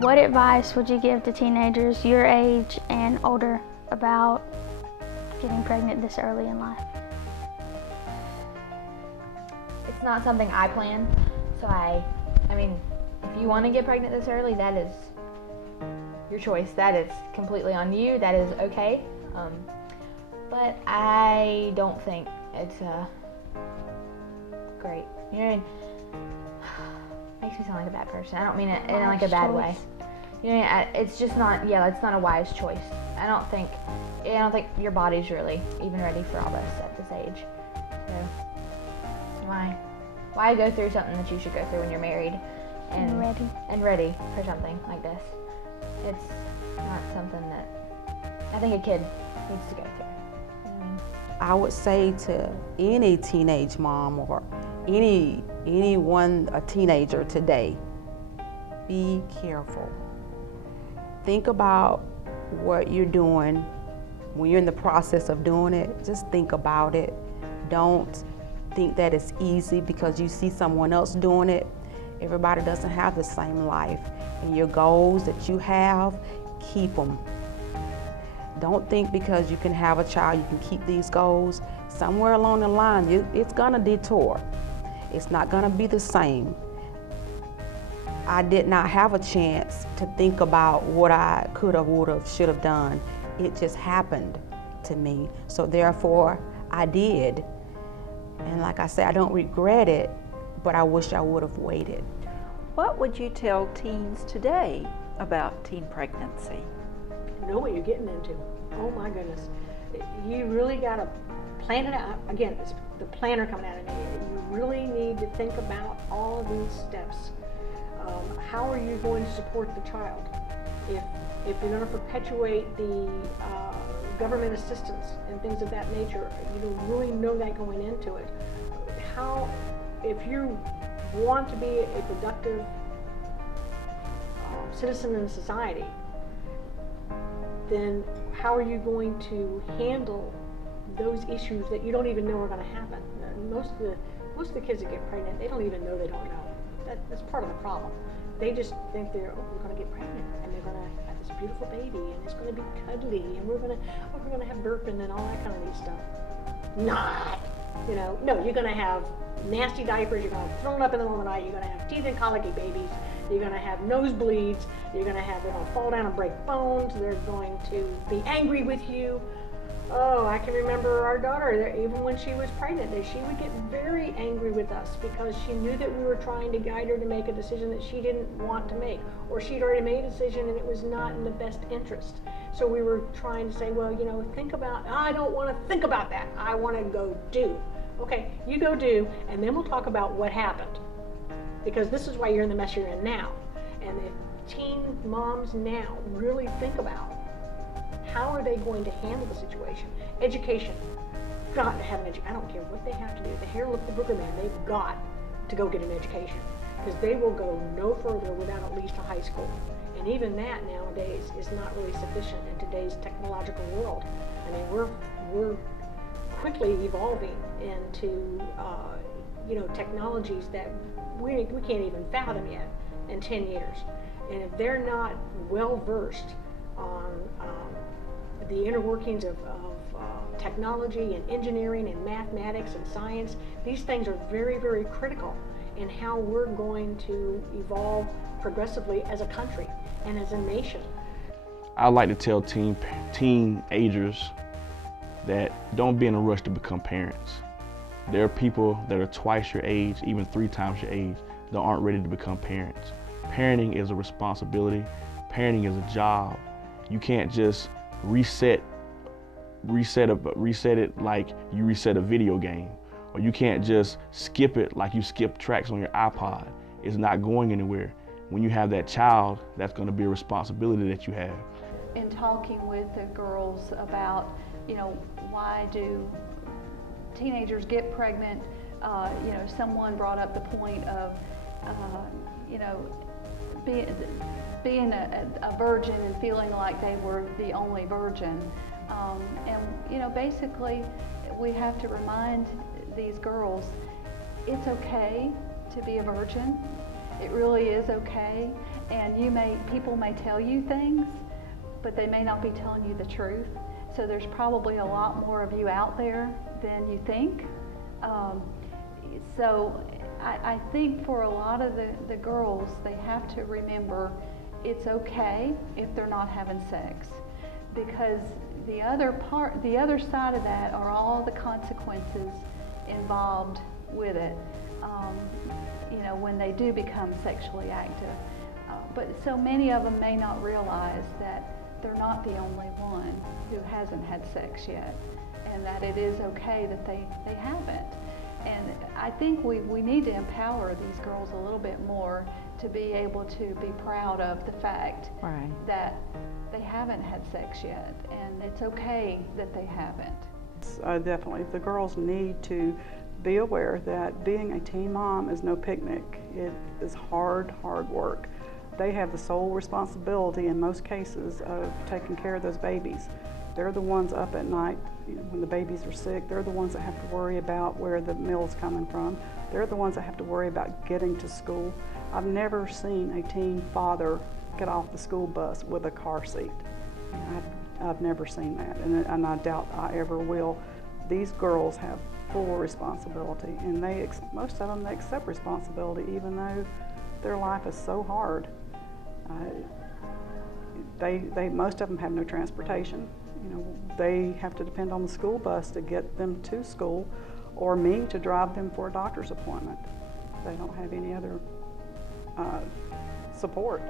What advice would you give to teenagers your age and older about getting pregnant this early in life? It's not something I plan, so I mean, if you want to get pregnant this early, that is your choice. That is completely on you. That is okay. But I don't think it's great. You know what I mean? Makes me sound like a bad person. I don't mean it in like a bad way. You know, it's just not. Yeah, it's not a wise choice. I don't think your body's really even ready for all this at this age. So why go through something that you should go through when you're married and ready for something like this? It's not something that I think a kid needs to go through. You know what I mean? I would say to any teenage mom or anyone, a teenager today, be careful. Think about what you're doing when you're in the process of doing it. Just think about it. Don't think that it's easy because you see someone else doing it. Everybody doesn't have the same life, and your goals that you have, keep them. Don't think because you can have a child you can keep these goals. Somewhere along the line, it's gonna detour. It's not gonna be the same. I did not have a chance to think about what I could have, would have, should have done. It just happened to me. So therefore, I did. And like I said, I don't regret it, but I wish I would have waited. What would you tell teens today about teen pregnancy? Know what you're getting into. Oh my goodness. You really got to plan it out. Again, it's the planner coming out of me. You really need to think about all of these steps. How are you going to support the child? If you're going to perpetuate the government assistance and things of that nature, you don't really know that going into it. If you want to be a productive citizen in society, then how are you going to handle those issues that you don't even know are going to happen? Most of the kids that get pregnant, they don't even know they don't know. That's part of the problem. They just think we're going to get pregnant and they're going to have this beautiful baby and it's going to be cuddly and we're going to have burping and all that kind of neat stuff. Not, no, you're going to have nasty diapers, you're going to have thrown up in the middle of the night, you're going to have teeth and colicky babies, you're going to have nosebleeds, they're going to fall down and break bones, they're going to be angry with you. Oh, I can remember our daughter, even when she was pregnant, she would get very angry with us because she knew that we were trying to guide her to make a decision that she didn't want to make, or she'd already made a decision and it was not in the best interest. So we were trying to say, well, think about, I don't want to think about that, I want to go do. Okay, you go do, and then we'll talk about what happened, because this is why you're in the mess you're in now. And the teen moms now really think about how are they going to handle the situation. Education, got to have an education. I don't care what they have to do. The hair, look, the booger man, they've got to go get an education, because they will go no further without at least a high school. And even that nowadays is not really sufficient in today's technological world. I mean, we're quickly evolving into technologies that we can't even fathom yet in 10 years. And if they're not well versed on the inner workings of technology and engineering and mathematics and science, these things are very, very critical in how we're going to evolve progressively as a country and as a nation. I like to tell teenagers that don't be in a rush to become parents. There are people that are twice your age, even 3 times your age, that aren't ready to become parents. Parenting is a responsibility. Parenting is a job. You can't just reset it like you reset a video game, or you can't just skip it like you skip tracks on your iPod. It's not going anywhere. When you have that child, that's going to be a responsibility that you have. In talking with the girls about, why do teenagers get pregnant, someone brought up the point of, being a virgin and feeling like they were the only virgin. Basically, we have to remind these girls it's okay to be a virgin. It really is okay, and people may tell you things, but they may not be telling you the truth. So there's probably a lot more of you out there than you think. So I think for a lot of the girls, they have to remember it's okay if they're not having sex, because the other side of that are all the consequences involved with it, when they do become sexually active. But so many of them may not realize that they're not the only one who hasn't had sex yet, and that it is okay that they haven't. And I think we need to empower these girls a little bit more to be able to be proud of the fact that they haven't had sex yet, and it's okay that they haven't. Definitely, the girls need to be aware that being a teen mom is no picnic. It is hard work. They have the sole responsibility in most cases of taking care of those babies. They're the ones up at night when the babies are sick. They're the ones that have to worry about where the meal's coming from. They're the ones that have to worry about getting to school. I've never seen a teen father get off the school bus with a car seat. I've never seen that, and I doubt I ever will. These girls have full responsibility, and most of them, they accept responsibility even though their life is so hard. Most of them have no transportation. They have to depend on the school bus to get them to school, or me to drive them for a doctor's appointment. They don't have any other support.